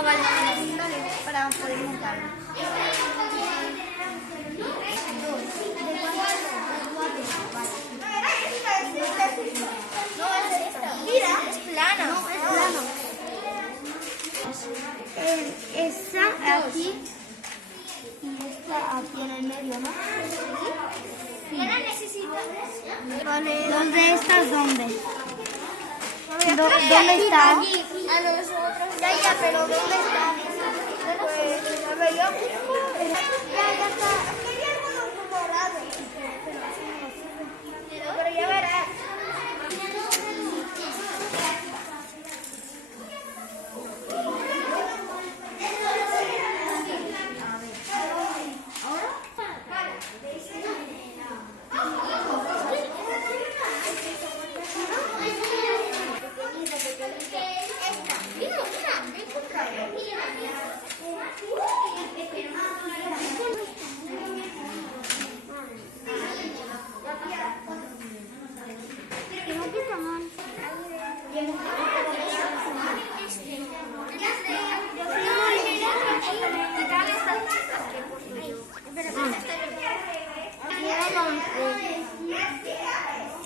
Ah, vale, dale, para poder montarlo. No, es esta. Mira, es plana. No, es plano. Esta aquí y esta aquí en el medio, ¿no? Sí. ¿Qué la necesitas? Vale. ¿Dónde estás? ¿Dónde? ¿Dónde está? Allí. A nosotros. Ya, pero ¿dónde está? Pues, a ver, yo busco. Ya está. Quería algo morado. Pero ya verás.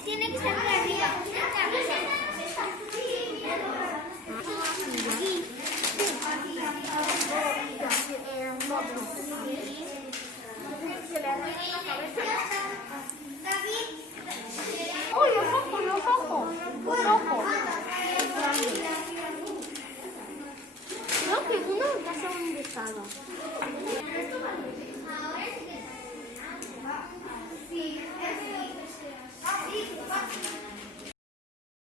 Tiene que estar por arriba. ¡Uy, los ojos, los ojos! ¡Un ojo! Creo que uno ya se ha empezado. Sí,